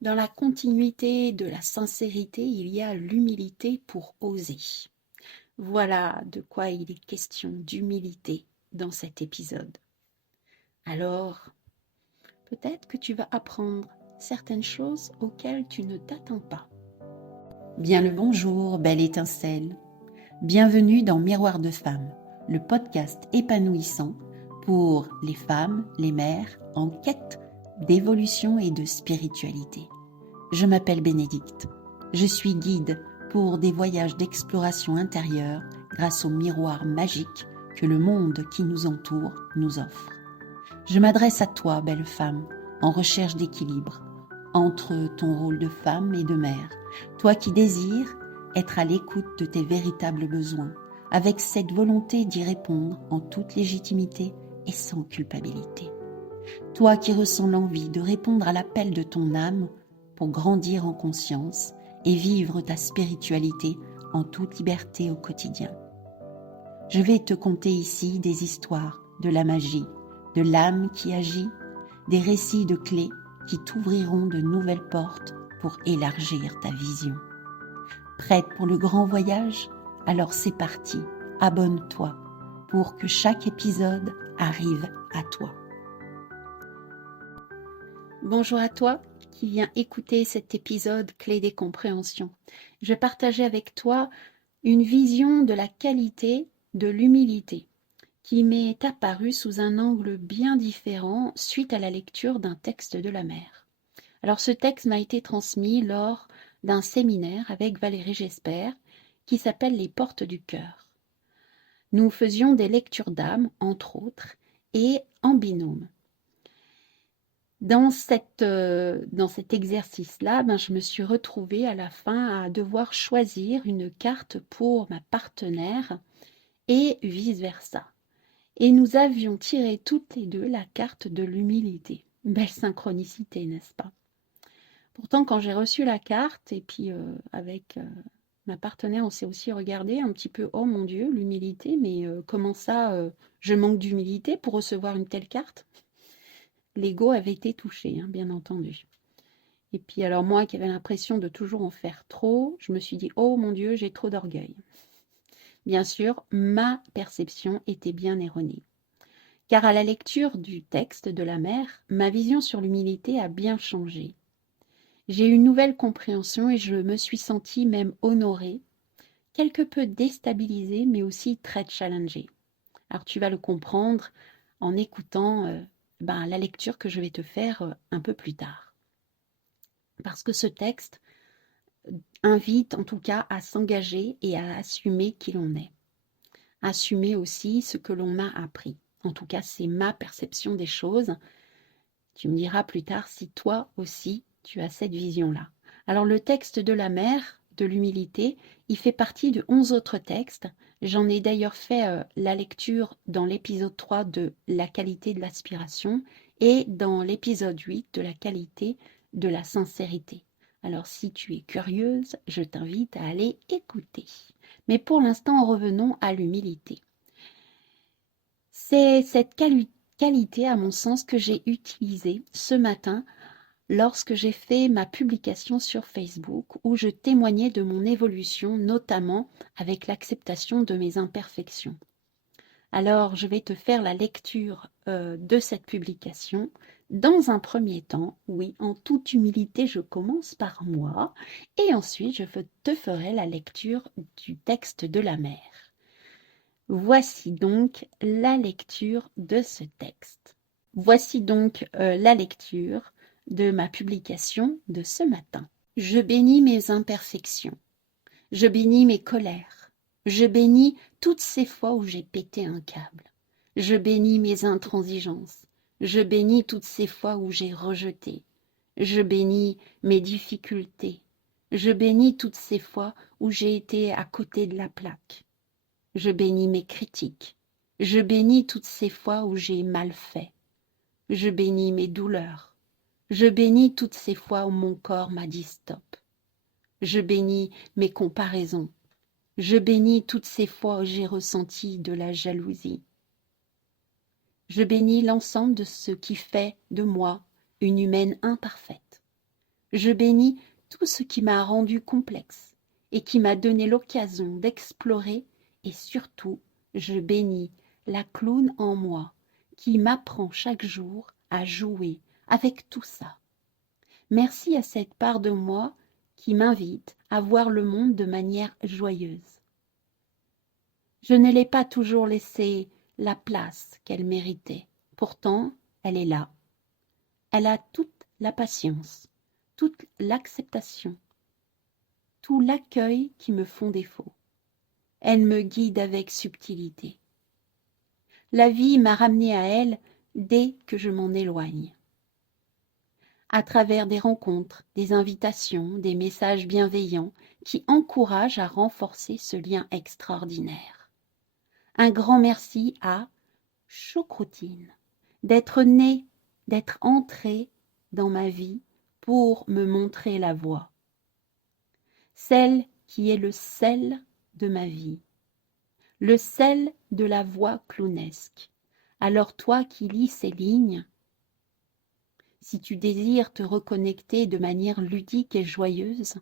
Dans la continuité de la sincérité, il y a l'humilité pour oser. Voilà de quoi il est question d'humilité dans cet épisode. Alors, peut-être que tu vas apprendre certaines choses auxquelles tu ne t'attends pas. Bien le bonjour, belle étincelle. Bienvenue dans Miroir de femmes, le podcast épanouissant pour les femmes, les mères en quête d'évolution et de spiritualité. Je m'appelle Bénédicte. Je suis guide pour des voyages d'exploration intérieure grâce au miroir magique que le monde qui nous entoure nous offre. Je m'adresse à toi, belle femme, en recherche d'équilibre entre ton rôle de femme et de mère, toi qui désires être à l'écoute de tes véritables besoins, avec cette volonté d'y répondre en toute légitimité et sans culpabilité. Toi qui ressens l'envie de répondre à l'appel de ton âme pour grandir en conscience et vivre ta spiritualité en toute liberté au quotidien. Je vais te conter ici des histoires de la magie, de l'âme qui agit, des récits de clés qui t'ouvriront de nouvelles portes pour élargir ta vision. Prête pour le grand voyage? Alors c'est parti, abonne-toi pour que chaque épisode arrive à toi. Bonjour à toi qui viens écouter cet épisode clé des compréhensions. Je vais partager avec toi une vision de la qualité de l'humilité qui m'est apparue sous un angle bien différent suite à la lecture d'un texte de la mère. Alors ce texte m'a été transmis lors d'un séminaire avec Valérie Gesper qui s'appelle Les portes du cœur. Nous faisions des lectures d'âme, entre autres, et en binôme. Dans cet exercice-là, je me suis retrouvée à la fin à devoir choisir une carte pour ma partenaire et vice-versa. Et nous avions tiré toutes les deux la carte de l'humilité. Belle synchronicité, n'est-ce pas? Pourtant, quand j'ai reçu la carte, et puis avec ma partenaire, on s'est aussi regardé un petit peu, oh mon Dieu, l'humilité, mais comment ça, je manque d'humilité pour recevoir une telle carte? L'ego avait été touché, bien entendu. Et puis alors moi qui avais l'impression de toujours en faire trop, je me suis dit, oh mon Dieu, j'ai trop d'orgueil. Bien sûr, ma perception était bien erronée. Car à la lecture du texte de la mère, ma vision sur l'humilité a bien changé. J'ai eu une nouvelle compréhension et je me suis sentie même honorée, quelque peu déstabilisée, mais aussi très challengée. Alors tu vas le comprendre en écoutant la lecture que je vais te faire un peu plus tard. Parce que ce texte invite en tout cas à s'engager et à assumer qui l'on est. Assumer aussi ce que l'on a appris. En tout cas, c'est ma perception des choses. Tu me diras plus tard si toi aussi tu as cette vision-là. Alors le texte de la mère, de l'humilité, il fait partie de 11 autres textes. J'en ai d'ailleurs fait la lecture dans l'épisode 3 de la qualité de l'aspiration et dans l'épisode 8 de la qualité de la sincérité. Alors si tu es curieuse, je t'invite à aller écouter. Mais pour l'instant, revenons à l'humilité. C'est cette qualité, à mon sens, que j'ai utilisée ce matin lorsque j'ai fait ma publication sur Facebook où je témoignais de mon évolution, notamment avec l'acceptation de mes imperfections. Alors, je vais te faire la lecture de cette publication. Dans un premier temps, oui, en toute humilité, je commence par moi et ensuite je te ferai la lecture du texte de la mère. Voici donc la lecture de ce texte. Voici donc la lecture de ma publication de ce matin. Je bénis mes imperfections. Je bénis mes colères. Je bénis toutes ces fois où j'ai pété un câble. Je bénis mes intransigeances. Je bénis toutes ces fois où j'ai rejeté. Je bénis mes difficultés. Je bénis toutes ces fois où j'ai été à côté de la plaque. Je bénis mes critiques. Je bénis toutes ces fois où j'ai mal fait. Je bénis mes douleurs. Je bénis toutes ces fois où mon corps m'a dit stop. Je bénis mes comparaisons. Je bénis toutes ces fois où j'ai ressenti de la jalousie. Je bénis l'ensemble de ce qui fait de moi une humaine imparfaite. Je bénis tout ce qui m'a rendu complexe et qui m'a donné l'occasion d'explorer, et surtout, je bénis la clown en moi qui m'apprend chaque jour à jouer avec tout ça. Merci à cette part de moi qui m'invite à voir le monde de manière joyeuse. Je ne l'ai pas toujours laissé la place qu'elle méritait. Pourtant, elle est là. Elle a toute la patience, toute l'acceptation, tout l'accueil qui me font défaut. Elle me guide avec subtilité. La vie m'a ramené à elle dès que je m'en éloigne. À travers des rencontres, des invitations, des messages bienveillants qui encouragent à renforcer ce lien extraordinaire. Un grand merci à Choucroutine d'être née, d'être entrée dans ma vie pour me montrer la voie. Celle qui est le sel de ma vie, le sel de la voix clownesque. Alors toi qui lis ces lignes, si tu désires te reconnecter de manière ludique et joyeuse,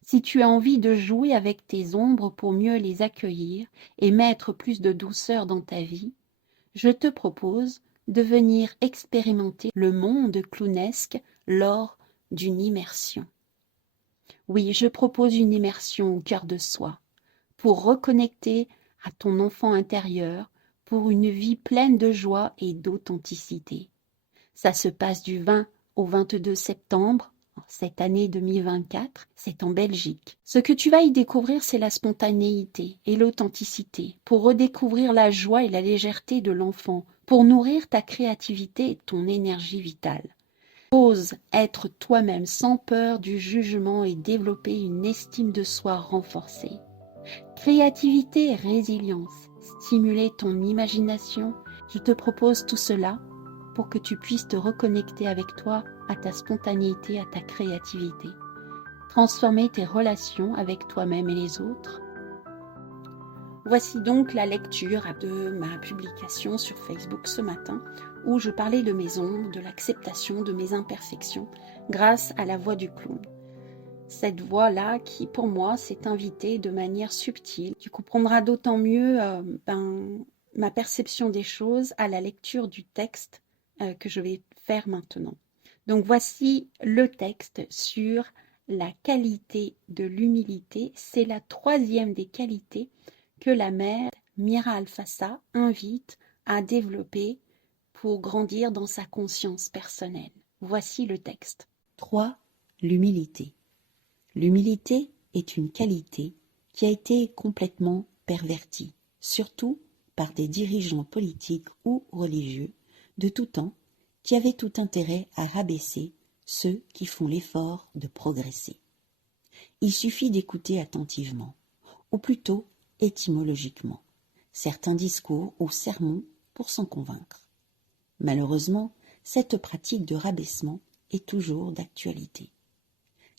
si tu as envie de jouer avec tes ombres pour mieux les accueillir et mettre plus de douceur dans ta vie, je te propose de venir expérimenter le monde clownesque lors d'une immersion. Oui, je propose une immersion au cœur de soi, pour reconnecter à ton enfant intérieur, pour une vie pleine de joie et d'authenticité. Ça se passe du 20 au 22 septembre, cette année 2024, c'est en Belgique. Ce que tu vas y découvrir, c'est la spontanéité et l'authenticité, pour redécouvrir la joie et la légèreté de l'enfant, pour nourrir ta créativité et ton énergie vitale. Ose être toi-même sans peur du jugement et développer une estime de soi renforcée. Créativité et résilience, stimuler ton imagination, je te propose tout cela pour que tu puisses te reconnecter avec toi, à ta spontanéité, à ta créativité. Transformer tes relations avec toi-même et les autres. Voici donc la lecture de ma publication sur Facebook ce matin, où je parlais de mes ombres, de l'acceptation de mes imperfections, grâce à la voix du clown. Cette voix-là qui, pour moi, s'est invitée de manière subtile. Tu comprendras d'autant mieux ma perception des choses à la lecture du texte que je vais faire maintenant. Donc voici le texte sur la qualité de l'humilité. C'est la troisième des qualités que la mère Mira Alfassa invite à développer pour grandir dans sa conscience personnelle. Voici le texte. 3. L'humilité. L'humilité est une qualité qui a été complètement pervertie, surtout par des dirigeants politiques ou religieux de tout temps qui avaient tout intérêt à rabaisser ceux qui font l'effort de progresser. Il suffit d'écouter attentivement, ou plutôt étymologiquement, certains discours ou sermons pour s'en convaincre. Malheureusement, cette pratique de rabaissement est toujours d'actualité.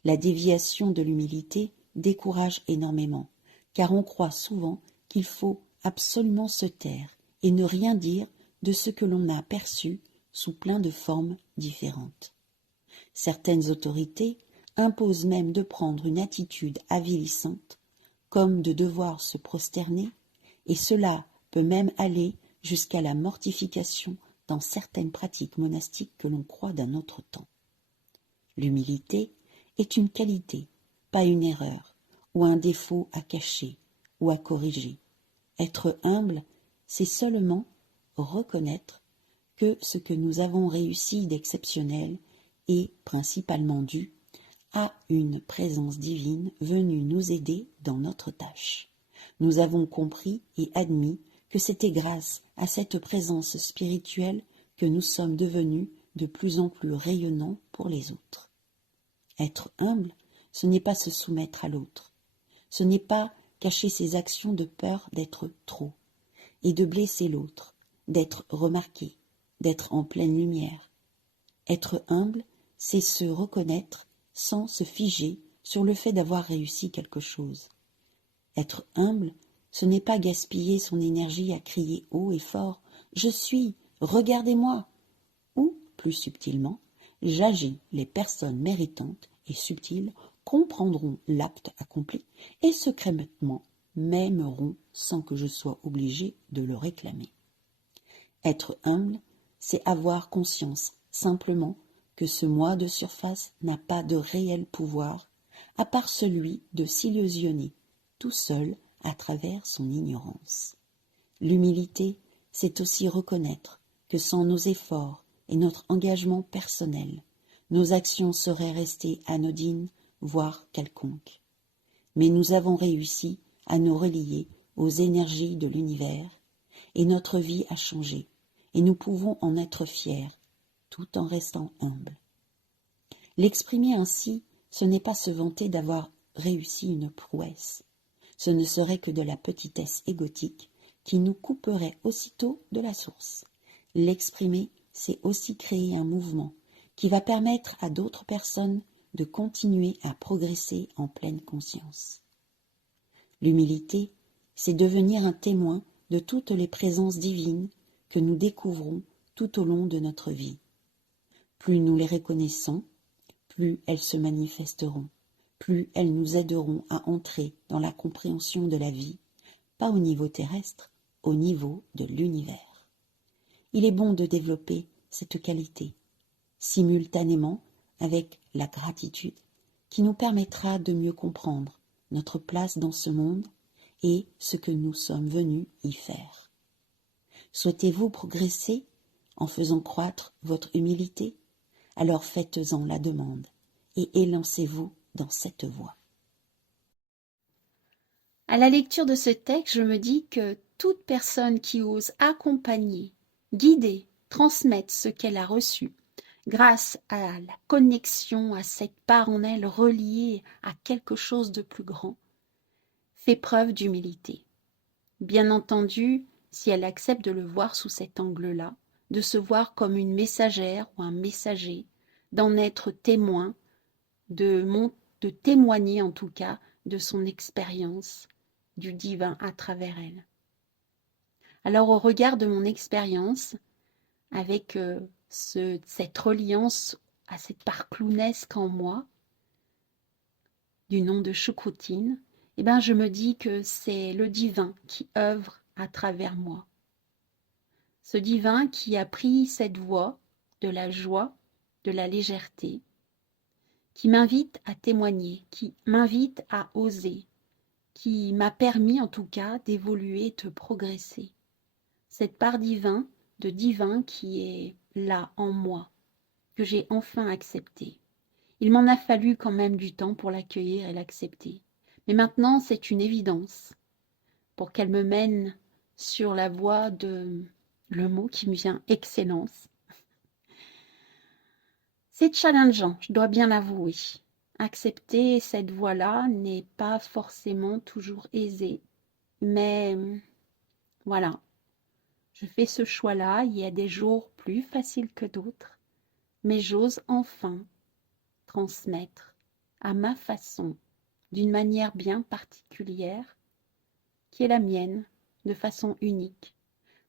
La déviation de l'humilité décourage énormément, car on croit souvent qu'il faut absolument se taire et ne rien dire de ce que l'on a perçu sous plein de formes différentes. Certaines autorités imposent même de prendre une attitude avilissante, comme de devoir se prosterner, et cela peut même aller jusqu'à la mortification dans certaines pratiques monastiques que l'on croit d'un autre temps. L'humilité est une qualité, pas une erreur, ou un défaut à cacher ou à corriger. Être humble, c'est seulement reconnaître que ce que nous avons réussi d'exceptionnel est principalement dû à une présence divine venue nous aider dans notre tâche. Nous avons compris et admis que c'était grâce à cette présence spirituelle que nous sommes devenus de plus en plus rayonnants pour les autres. Être humble, ce n'est pas se soumettre à l'autre. Ce n'est pas cacher ses actions de peur d'être trop et de blesser l'autre, d'être remarqué, d'être en pleine lumière. Être humble, c'est se reconnaître sans se figer sur le fait d'avoir réussi quelque chose. Être humble, ce n'est pas gaspiller son énergie à crier haut et fort « Je suis, regardez-moi » ou, plus subtilement, j'agis les personnes méritantes et subtils comprendront l'acte accompli et secrètement m'aimeront sans que je sois obligé de le réclamer. Être humble, c'est avoir conscience simplement que ce moi de surface n'a pas de réel pouvoir, à part celui de s'illusionner tout seul à travers son ignorance. L'humilité, c'est aussi reconnaître que sans nos efforts et notre engagement personnel, nos actions seraient restées anodines, voire quelconques. Mais nous avons réussi à nous relier aux énergies de l'univers, et notre vie a changé, et nous pouvons en être fiers, tout en restant humbles. L'exprimer ainsi, ce n'est pas se vanter d'avoir réussi une prouesse. Ce ne serait que de la petitesse égotique qui nous couperait aussitôt de la source. L'exprimer, c'est aussi créer un mouvement qui va permettre à d'autres personnes de continuer à progresser en pleine conscience. L'humilité, c'est devenir un témoin de toutes les présences divines que nous découvrons tout au long de notre vie. Plus nous les reconnaissons, plus elles se manifesteront, plus elles nous aideront à entrer dans la compréhension de la vie, pas au niveau terrestre, au niveau de l'univers. Il est bon de développer cette qualité, simultanément avec la gratitude, qui nous permettra de mieux comprendre notre place dans ce monde et ce que nous sommes venus y faire. Souhaitez-vous progresser en faisant croître votre humilité? Alors faites-en la demande et élancez-vous dans cette voie. À la lecture de ce texte, je me dis que toute personne qui ose accompagner, guider, transmettre ce qu'elle a reçu, grâce à la connexion à cette part en elle reliée à quelque chose de plus grand, fait preuve d'humilité. Bien entendu, si elle accepte de le voir sous cet angle-là, de se voir comme une messagère ou un messager, d'en être témoin, de témoigner en tout cas de son expérience du divin à travers elle. Alors au regard de mon expérience, avec cette reliance à cette part clownesque en moi, du nom de choucroutine, eh ben je me dis que c'est le divin qui œuvre à travers moi. Ce divin qui a pris cette voie de la joie, de la légèreté, qui m'invite à témoigner, qui m'invite à oser, qui m'a permis en tout cas d'évoluer, de progresser. Cette part de divin qui est là en moi, que j'ai enfin acceptée. Il m'en a fallu quand même du temps pour l'accueillir et l'accepter. Mais maintenant, c'est une évidence pour qu'elle me mène sur la voie de le mot qui me vient, excellence. C'est challengeant, je dois bien l'avouer. Accepter cette voie-là n'est pas forcément toujours aisé. Mais voilà, je fais ce choix-là. Il y a des jours plus faciles que d'autres. Mais j'ose enfin transmettre à ma façon, d'une manière bien particulière, qui est la mienne, de façon unique.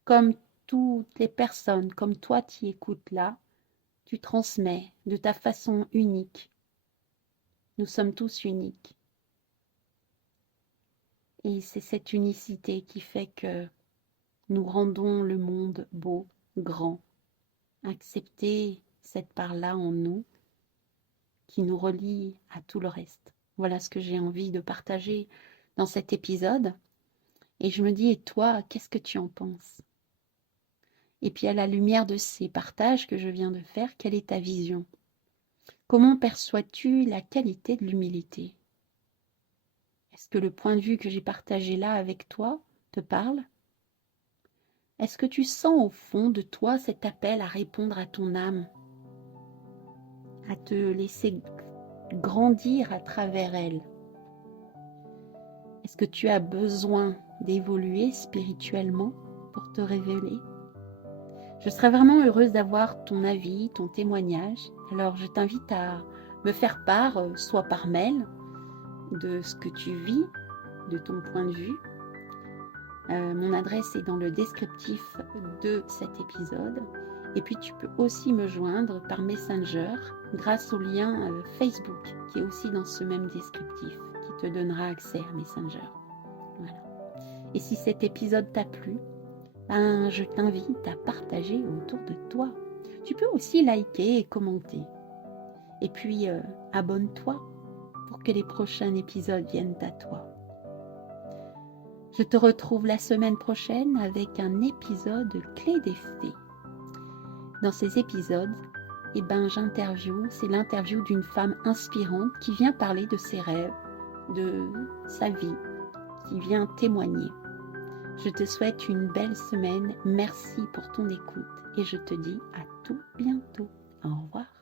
Comme toutes les personnes, comme toi qui écoutes là, tu transmets de ta façon unique. Nous sommes tous uniques. Et c'est cette unicité qui fait que nous rendons le monde beau, grand. Accepter cette part-là en nous qui nous relie à tout le reste. Voilà ce que j'ai envie de partager dans cet épisode. Et je me dis, et toi, qu'est-ce que tu en penses? Et puis à la lumière de ces partages que je viens de faire, quelle est ta vision? Comment perçois-tu la qualité de l'humilité? Est-ce que le point de vue que j'ai partagé là avec toi te parle? Est-ce que tu sens au fond de toi cet appel à répondre à ton âme, à te laisser grandir à travers elle? Est-ce que tu as besoin d'évoluer spirituellement pour te révéler? Je serais vraiment heureuse d'avoir ton avis, ton témoignage. Alors je t'invite à me faire part, soit par mail, de ce que tu vis, de ton point de vue. Mon adresse est dans le descriptif de cet épisode. Et puis tu peux aussi me joindre par Messenger grâce au lien Facebook qui est aussi dans ce même descriptif qui te donnera accès à Messenger. Voilà. Et si cet épisode t'a plu, je t'invite à partager autour de toi. Tu peux aussi liker et commenter. Et puis abonne-toi pour que les prochains épisodes viennent à toi. Je te retrouve la semaine prochaine avec un épisode clé des fées. Dans ces épisodes, c'est l'interview d'une femme inspirante qui vient parler de ses rêves, de sa vie, qui vient témoigner. Je te souhaite une belle semaine, merci pour ton écoute et je te dis à tout bientôt. Au revoir.